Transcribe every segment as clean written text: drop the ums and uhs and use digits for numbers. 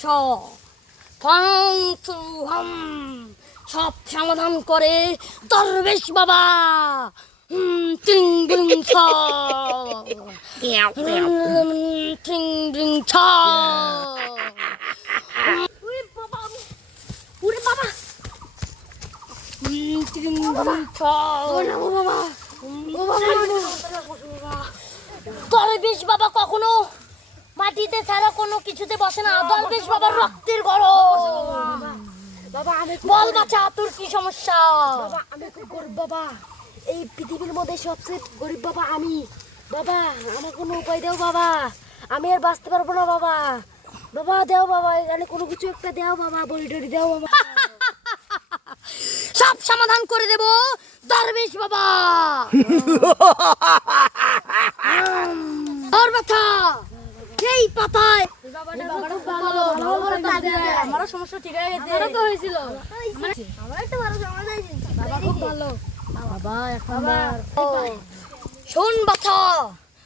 ছ ফং চু হম সব সমাধান করে দরবেশ বাবা টিং বিং ছ টিং বিং ছ ওরে বাবা টিং বিং ছ দরবেশ বাবা কখনো মাটিতে ছাড়া কোনো কিছুতে বসে না। দরবেশ বাবার রক্তের গরম। বাবা আমি বল বাচ্চা, তোর কি সমস্যা? বাবা আমি খুব গরিব বাবা, এই পৃথিবীর মধ্যে সবচেয়ে গরিব বাবা আমি। বাবা আমার কোনো উপায় দাও বাবা, আমি আর বাঁচতে পারবো না বাবা। বাবা দাও বাবা, এখানে কোনো কিছু একটা দাও বাবা, বড়ি টড়ি দাও বাবা। সব সমাধান করে দেব দরবেশ বাবা। ওর বাচ্চা এই পাতায় আমারও সমস্যা ঠিক হয়ে গেছে, আমারও তো হয়েছিল, আমার একটা ভালো সমাধান হয়েছে বাবা, খুব ভালো বাবা। এখন শোন বাছা,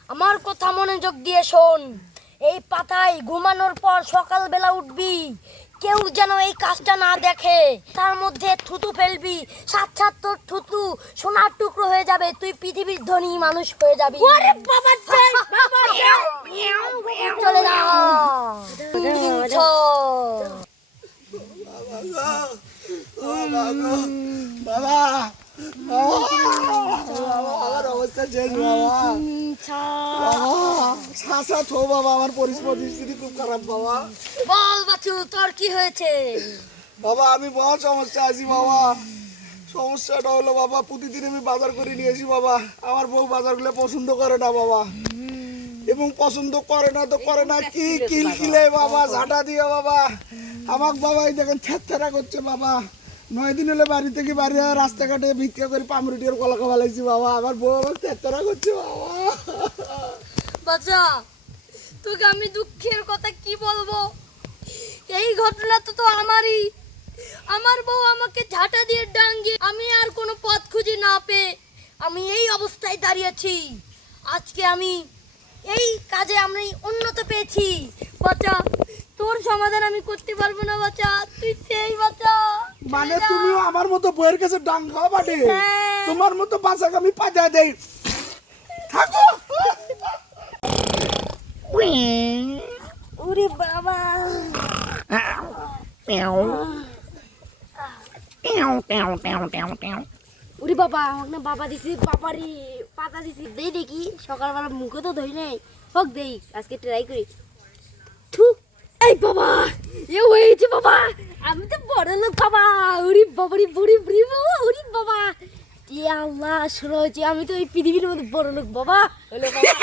আমার কথা মনোযোগ দিয়ে শোন। এই পাতায় ঘুমানোর পর সকালবেলা উঠবি, কেউ যেন এই কাজটা না দেখে। তার মধ্যে থুতু ফেলবি, সাত সাত তোর থুতু সোনার টুকরো হয়ে যাবে, তুই পৃথিবীর ধনী মানুষ হয়ে যাবি। ওরে বাবা যাই, বাবা যাই। চলে যা। বাবা আমার অবস্থা শেষ বাবা। শাসা থো বাবা, আমার পরিস্থিতি খুব খারাপ বাবা। বল বাচু, তোর কি হয়েছে? বাবা আমি বড় সমস্যা আছি বাবা। সমস্যাটা হলো বাবা, প্রতিদিন আমি বাজার করে নিয়ে আসি বাবা, আমার বউ বাজারগুলো পছন্দ করে না বাবা, এবং পছন্দ করে না তো করে না কি কিলকিলে বাবা, ঝাঁটা দিয়ে বাবা আমাকে বাবা এই দেখেন থেরা করছে বাবা। 9 দিন হলে বাড়ি থেকে বাড়ি রাস্তাঘাটে ভিক্ষা করে পামরুটি আর কলা খাওয়া লাগছি বাবা, আমার বউ আমাকে থেরা করছে বাবা। বাচ্চা, তোকে আমি দুঃখের কথা কি বলবো, এই ঘটনা তো আমারই। আমার বউ আমাকে ঝাঁটা দিয়ে ডাঙ্গিয়ে আমি আর কোনো পথ খুঁজে না পেয়ে আমি এই অবস্থায় দাঁড়িয়েছি। আজকে আমি এই কাজে আমি উন্নত পেয়েছি। বাচ্চা, তোর সমাধান আমি করতে পারবো না বাচ্চা, তুই সেই বাচ্চা। মানে তুমিও আমার মতো বইয়ের কাছে ডাং খাওয়া বাটে, তোমার মতো বাঁচাকে আমি পাজা দেই থাকো। ওরে বাবা, ওরে বাবা আমাকে না বাবা দিছি, বাবারি পাতা দিছি, দেই দেখি সকালবেলা মুখে তো ধুই নাই, হোক দেই আজকে ট্রাই করি। থু, এই বাবা এ হয়েছে বাবা, আমি তো বড় লোক বাবা। ওরে বাবারি বুড়ি বুড়ি বাবা, ওরে বাবা এ আল্লাহ শুরু হয়েছে, আমি তো এই পৃথিবীর মধ্যে বড় লোক বাবা হলো বাবা।